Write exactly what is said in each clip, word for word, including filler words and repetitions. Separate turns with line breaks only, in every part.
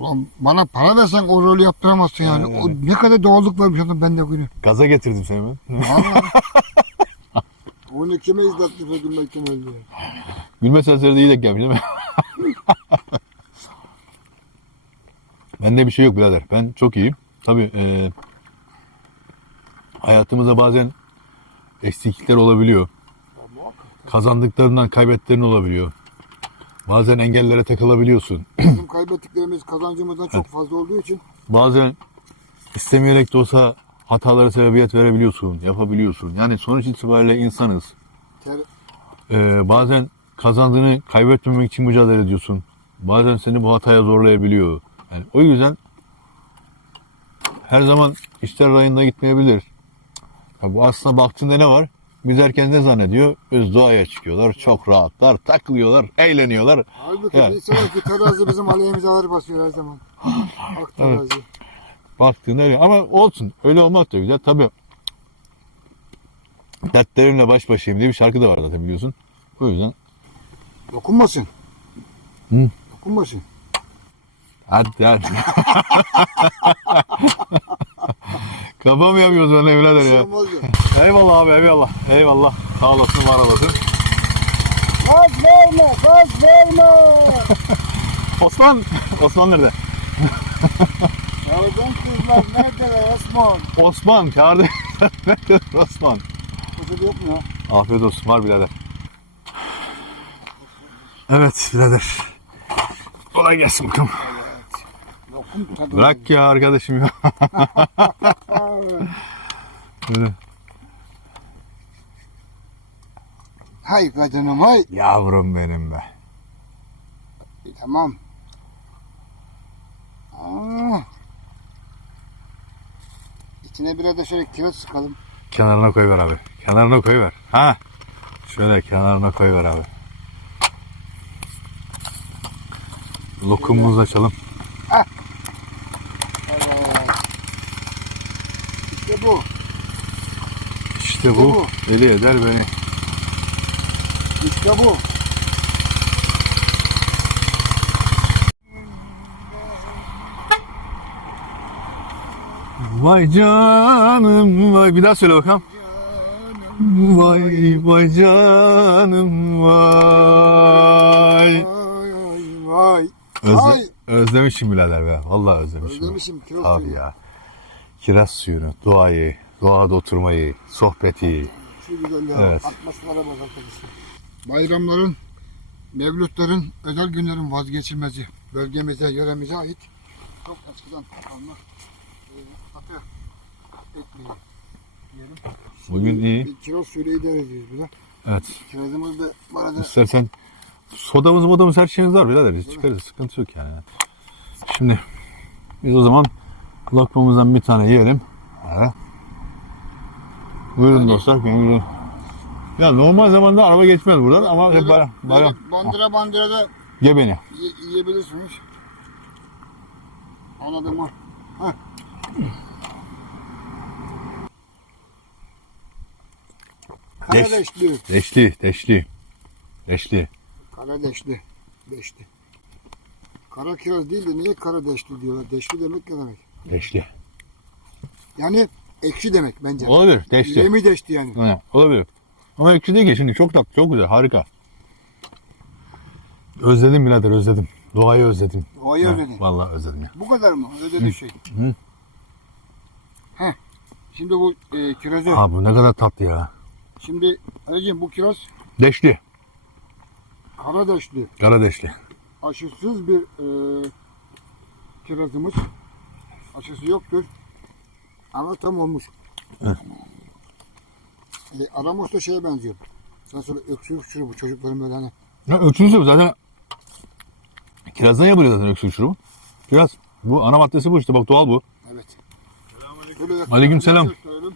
Ulan bana para versen o rolü yaptıramazsın yani.
Aynen.
O ne kadar doğallık varmış adam bende günü.
Gaza getirdim seni ben.
Vallahi. Onu kime izletti be Gülmek Kemal diye.
Gülme sesleri de iyi denk gelmiş değil mi? Bende bir şey yok birader. Ben çok iyiyim. Tabii e, hayatımızda bazen eksiklikler olabiliyor. Kazandıklarından kaybettiklerin olabiliyor. Bazen engellere takılabiliyorsun.
Bizim kaybettiklerimiz kazancımızdan çok fazla olduğu için
Bazen istemeyerek de olsa hatalara sebebiyet verebiliyorsun, yapabiliyorsun. Yani sonuç itibariyle insanız.
ter,
Ee, bazen kazandığını kaybetmemek için mücadele ediyorsun. Bazen seni bu hataya zorlayabiliyor. Yani o yüzden her zaman işler rayında gitmeyebilir. Ya bu aslında baktığında ne var? Biz herkes ne zannediyor? Öz doğaya çıkıyorlar, çok rahatlar, takılıyorlar, eğleniyorlar.
halbuki
Yani.
bir sonraki terazi bizim aleyhimize ağır basıyor her zaman. Ak terazi.
Baktığında öyle. Ama olsun. Öyle olmak da güzel. Tabii dertlerimle baş başayım diye bir şarkı da var zaten biliyorsun. O yüzden.
Dokunmasın.
Hı.
Dokunmasın.
Hadi hadi. Kafam yapıyoruz bana evlader
Bir şey
ya.
olmaz ya.
Eyvallah abi eyvallah. Eyvallah. Sağ olasın var olasın.
Gaz verme, gaz verme.
Osman. Osman nerede?
Yavrum kızlar neredeler Osman?
Osman kardeş. Nerede Osman?
Kızı yok mu ya?
Afiyet olsun var birader. Evet birader. Kolay gelsin bakalım.
Lokum tadı.
Bırak ya arkadaşım ya. Böyle.
Hay kadınım hay.
Yavrum benim be.
E, tamam. Aa. İçine biraz da şöyle kiraz sıkalım.
Kenarına koyver abi. Kenarına koyver. Ha. Şöyle kenarına koyver abi. Lokumumuzu açalım.
Evet. İşte bu.
İşte bu. Deli eder beni.
İşte bu.
Vay canım vay. Bir daha söyle bakalım. Vay vay canım vay.
Vay vay.
Özle,
Vay.
özlemişim birader be. Vallahi özlemişim.
Özlemişim kiraz
Abi
suyu.
ya. Kiraz suyunu, doğayı, doğada oturmayı, sohbeti.
Şu güzel
Evet.
atmosfere bak arkadaşlar. Bayramların, mevlütlerin, özel günlerin vazgeçilmezi. Bölgemize, yöremize ait çok eskiden kalma e, atı ekmeği diyelim.
Bugün iyi.
Bir kiraz suyuyla idare ediyoruz bile.
Evet.
Kirazımız da bu arada
İstersen sodamız modamız her şeyimiz var birader. Hiç çıkarız. Sıkıntı yok yani. Şimdi biz o zaman lokmamızdan bir tane yiyelim. Evet. Buyurun
Yani-
dostlar. Buyurun. Ya normal zamanda araba geçmez buradan ama hep bayram. bayram.
böyle bandıra bandıra da
Ye beni.
y- yiyebilirsiniz. Anladın mı? Heh.
Deş.
Karadeşli.
Deşli, deşli. Deşli.
Karadeşli. Deşli. Kara kiraz değil de niye karadeşli diyorlar? Deşli demek ne demek?
Deşli.
Yani ekşi demek bence.
Olabilir. Deşli.
Yemi deşti yani.
Evet, olabilir. Ama ekşi değil ki şimdi. Çok tatlı, çok güzel. Harika. Özledim birader, özledim. Doğayı özledim.
Doğayı
Ha,
özledin.
Vallahi özledim ya.
Bu kadar mı? Öyle bir şey.
Hı.
Heh. Şimdi bu e, kirazı.
Aa, bu ne kadar tatlı ya.
Şimdi Ali'ciğim bu kiraz
Deşli.
karadeşli.
Karadeşli.
Aşısız bir e, kirazımız. Aşısı yoktur. Ama tam olmuş.
Evet.
E, Aramos da şeye benziyor. Sen sonra öksürük şurubu çocukların böyle hani.
Ya öksürük şurubu zaten kirazdan yapılıyor zaten öksürük şurubu. Kiraz. Bu ana maddesi bu işte bak doğal bu.
Evet. Selamünaleyküm.
Aleykümselam.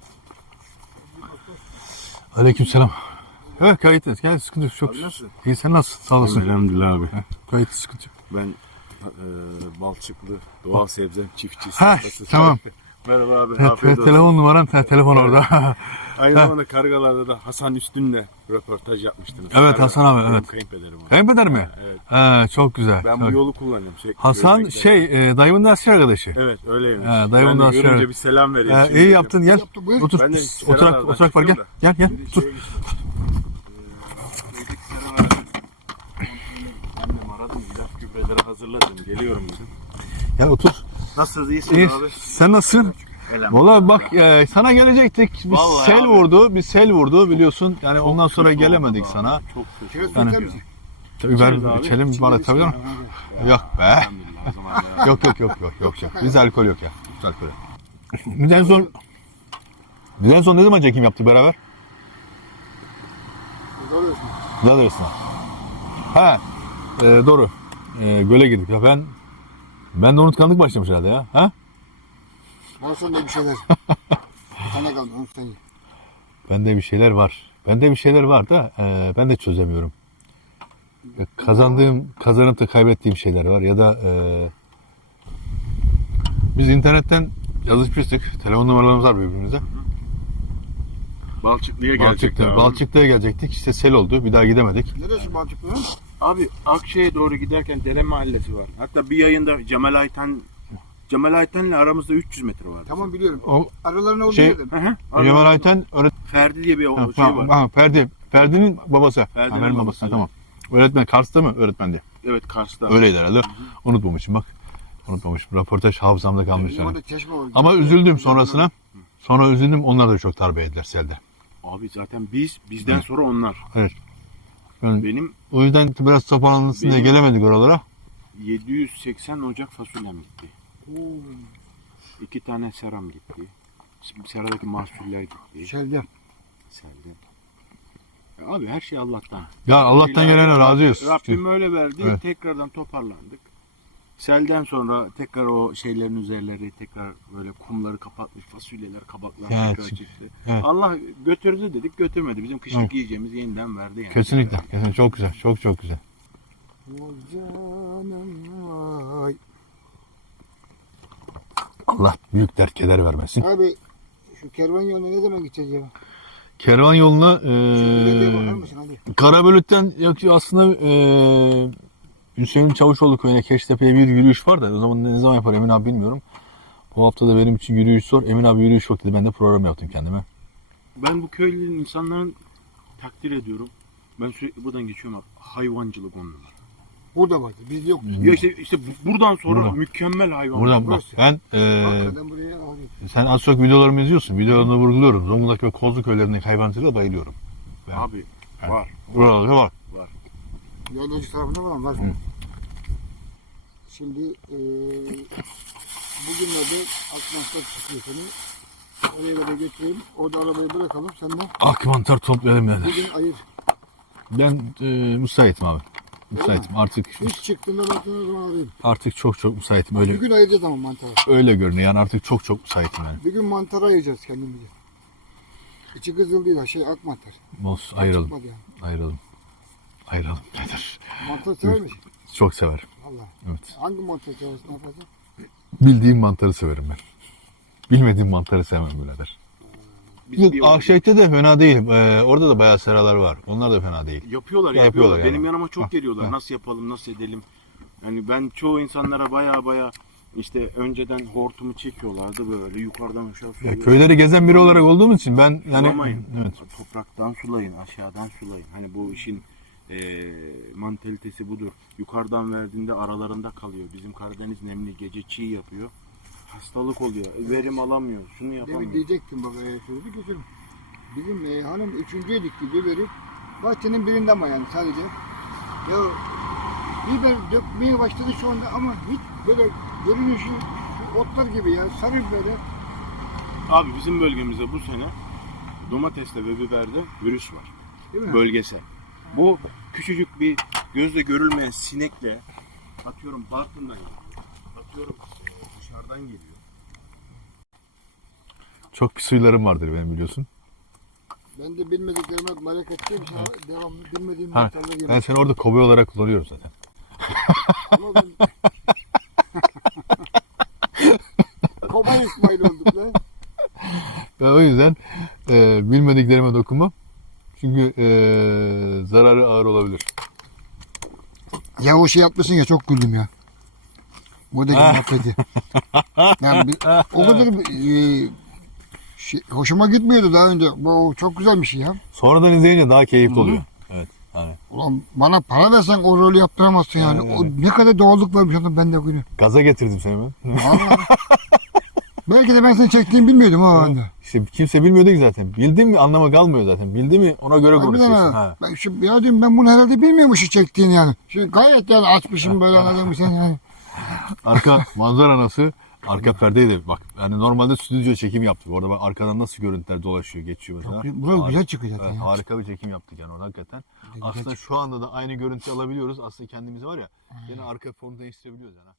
Aleykümselam. Evet kayıt et. Gel sıkıntı yok. Çok iyi sen nasılsın? Sağ olasın.
Elhamdülillah abi.
Kayıt sıkıntı yok.
Ben e, Balçıklı, doğal sebzem çiftçisi.
Ha tamam.
Merhaba abi.
Te- te-
Afiyet olsun.
telefon numaram, te- telefon orada.
Aynı zamanda Kargalar'da da Hasan Üstün'le röportaj yapmıştınız.
Evet,
Karga-
Hasan abi,
Benim
evet.
Kayınpederim o.
Kayınpeder mi?
Evet.
He, çok güzel.
Ben
çok-
bu yolu kullanıyorum. Sürekli
Hasan
görmek
şey, e, dayımın dersi arkadaşı.
Evet öyleymiş.
He, dayımın
ben de
daha
görünce
sonra-
bir selam vereyim.
He,
şimdi
iyi
dedim.
yaptın, gel.
Yaptı, buyur.
Otur,
Ben de
oturak,
Serhan'dan
oturak var, gel.
çıktım
Gel, gel.
Bir de
Dur.
şeye gittim. Ee, neydi, Serhan'a annem aradım. İlaç gübreleri hazırladım. Geliyorum dedim.
Gel otur.
Nasılsınız? İyisiniz
İyi.
abi?
Sen nasılsın? Valla bak, e, sana gelecektik. Bir
Vallahi
sel
abi.
vurdu, bir sel vurdu biliyorsun. Yani ondan sonra
kötü
gelemedik
oldu
sana.
abi, Çok kötü.
Şöyle
oldu.
su içer misin?
Biber
abi.
içelim bir bardak tabii değil mi? Yok be.
Elhamdülillah, o zaman ya.
Yok yok yok yok yok. yok. Biz alkol yok ya. Biz alkol yok. Biz en son biz en son ne zaman çekim yaptık beraber?
Doğruyorsun.
Güzel arasında. Ha, e, doğru. E, göle girdik. Ya ben ben de unutkanlık başlamış herhalde ya. Ha?
Varsa da bir şeyler. Sana kaldı, onu sen ye.
Bende bir şeyler var. Bende bir şeyler var da e, ben de çözemiyorum. E, Kazandığım, kazanıp da kaybettiğim şeyler var ya da e, biz internetten yazışmıştık. Telefon numaralarımız var birbirimize.
Balçıklı'ya gelecekti
Balçık'ta,
abi.
Balçık'ta gelecektik. İşte sel oldu. Bir daha gidemedik.
Neresi Balçıklı lan?
Abi Akşehir'e doğru giderken Dere Mahallesi var. Hatta bir yayında Cemal Ayten Cemal Ayten'le aramızda üç yüz metre var.
Tamam biliyorum.
O
Aralarına olduğu
Şey-
yerden.
Hı hı.
Cemal Ayten öğret
Ferdi diye bir o
ha,
şey
ha,
var.
ha, Ferdi. Ferdi'nin babası.
Ferdi'nin
ha, benim babası.
babası,
Ha, tamam. Öğretmen. Kars'ta mı? Öğretmendi.
Evet Kars'ta.
Öyleydi herhalde. Unutmamışım bak. Unutmamışım. Röportaj hafızamda kalmış
Bizim
yani.
orada çeşme var.
Ama üzüldüm sonrasına. Sonra üzüldüm. Onlar da çok darbe ettiler selde.
Abi zaten biz bizden sonra onlar.
Evet. Yani
Benim
o yüzden biraz toparlanırsın diye
Benim-
gelemedik oralara.
yedi yüz seksen Ocak fasulyem gitti.
Oo,
İki tane seram gitti. Seradaki mahsuller gitti.
Şerden.
Selde. Ya abi her şey Allah'tan.
Ya Allah'tan gelene razıyız.
Rabbim öyle verdi.
Evet.
Tekrardan toparlandık. Selden sonra tekrar o şeylerin üzerleri tekrar böyle kumları kapatmış fasulyeler, kabaklar
Evet.
tekrar çıktı.
Evet.
Allah götürdü dedik götürmedi. Bizim kışlık
Evet.
yiyeceğimiz yeniden verdi yani.
Kesinlikle. Kesinlikle. Çok güzel. Çok çok güzel.
Vay canım vay.
Allah büyük dert keder vermesin.
Abi şu kervan yoluna ne zaman gideceğiz ya?
Kervan yoluna
Şimdi bakar
eee
mısın hadi?
Karabölük'ten yaklaşık aslında eee Hüseyin Çavuşoğlu köyüne Keştepe'ye bir yürüyüş var da o zaman ne zaman yapar Emin abi bilmiyorum. Bu hafta da benim için yürüyüş zor. Emin abi yürüyüş yok dedi. Ben de program yaptım kendime.
Ben bu köylünün insanların takdir ediyorum. Ben sürekli buradan geçiyorum abi. Hayvancılık on numara.
Burada vardı. Biz yok.
Ya işte, işte bu- buradan sonra
Burada.
mükemmel hayvan.
Buradan bak
burası.
ben eee
Hakikaten buraya alıyor.
sen az çok videolarımı izliyorsun. Videolarını vurguluyorum. Zonguldak ve Kozlu köylerindeki hayvancılığa bayılıyorum.
Abi
Evet.
var.
Buralarda var.
Yolcu tarafında falan var.
Hı.
Şimdi eee bugünlerde Akmans'ta çıkıyor seni. Oraya kadar götüreyim. Orada arabayı bırakalım. Sen de
Ak mantar toplayalım dedi.
bugün ayır.
Ben eee müsaitim abi. Müsaitim. Artık
Hiç çıktığında ben sana o zaman arayayım.
artık çok çok müsaitim. Öyle
Bugün ayıracağız ama mantara.
öyle görünüyor. Yani artık çok çok müsaitim yani.
Bir gün mantara ayıracağız kendimizi. İçi kızıl değil ha şey ak mantar.
Olsun ayıralım.
Çıkmadı yani.
Ayıralım. Ayıralım nedir?
Mantar sever misin?
Çok severim.
Valla.
Evet.
Hangi mantar seversin? Ne yapacaksın?
Bildiğim mantarı severim ben. Bilmediğim mantarı sevmem birader.
Biz
Yok
bir-
Akşehir'de de fena değil. Ee, orada da bayağı seralar var. Onlar da fena değil.
Yapıyorlar,
Yapıyorlar
yapıyorlar.
yani.
Benim yanıma çok
Ha,
geliyorlar.
ha.
Nasıl yapalım, nasıl edelim? Yani ben çoğu insanlara baya baya işte önceden hortumu çekiyorlardı böyle yukarıdan aşağı
Ya,
sulayın.
köyleri gezen biri olarak olduğum için ben yani
Sulamayın.
evet.
Topraktan sulayın, aşağıdan sulayın. Hani bu işin eee mantalitesi budur. Yukarıdan verdiğinde aralarında kalıyor. Bizim Karadeniz nemli, gece çiğ yapıyor. Hastalık oluyor. Verim alamıyor. Şunu
Demin
yapamıyor.
diyecektim bak e, sözü geçelim. Bizim e, hanım üçüncüye dikti biberi. Bahçenin birinde ama yani sadece. Ya biber dökmeye başladı şu anda ama hiç böyle görünüşü şu otlar gibi ya sarı böyle.
Abi bizim bölgemizde bu sene domateste ve biberde virüs var.
Değil mi?
Bölgesel. Bu küçücük bir gözle görülmeyen sinekle atıyorum Bartın'dan geliyor. Atıyorum e, dışarıdan geliyor.
Çok pis huylarım vardır benim biliyorsun.
Ben de bilmediklerime merak ettiğim için devamlı bilmediğim
Ha,
noktalara
ben
girmek.
seni orada kobe olarak kullanıyorum zaten.
Ama ben... Kobay İsmail oldum.
o yüzden e, bilmediklerime dokunmam. Çünkü e, zararı ağır olabilir.
Ya o şey yapmışsın ya çok güldüm ya. Buradaki muhabbeti. Yani bir, o kadar e, şey, hoşuma gitmiyordu daha önce. Bu çok güzel bir şey ya.
Sonradan izleyince daha keyifli
Hı.
oluyor. Evet. Hani
Ulan bana para versen o rolü yaptıramazsın yani.
Aynen
O,
öyle.
ne kadar doğallık varmış onda ben de gülüyorum.
gaza getirdim seni ben.
Vallahi. Belki de ben seni çektiğimi bilmiyordum o anda.
İşte kimse bilmiyordu ki zaten. Bildin mi anlama kalmıyor zaten. Bildi mi ona göre
Harbiden
konuşuyorsun.
ha.
Ha.
Ben, şu, ya diyorum ben bunu herhalde bilmiyormuş çektiğini yani. Şimdi gayet yani açmışım böyle anladın mı sen yani.
Arka manzara nasıl? Arka perdeydi bak. Yani normalde stüdyo çekim yaptık. Orada bak arkadan nasıl görüntüler dolaşıyor, geçiyor mesela.
Çok, burası
Har-
güzel çıkıyor zaten
Evet,
ya.
harika bir çekim yaptık yani orada hakikaten.
Güzel
Aslında
çıkıyor.
şu anda da aynı görüntü alabiliyoruz. Aslında kendimizi var ya yine arka fonu değiştirebiliyoruz yani.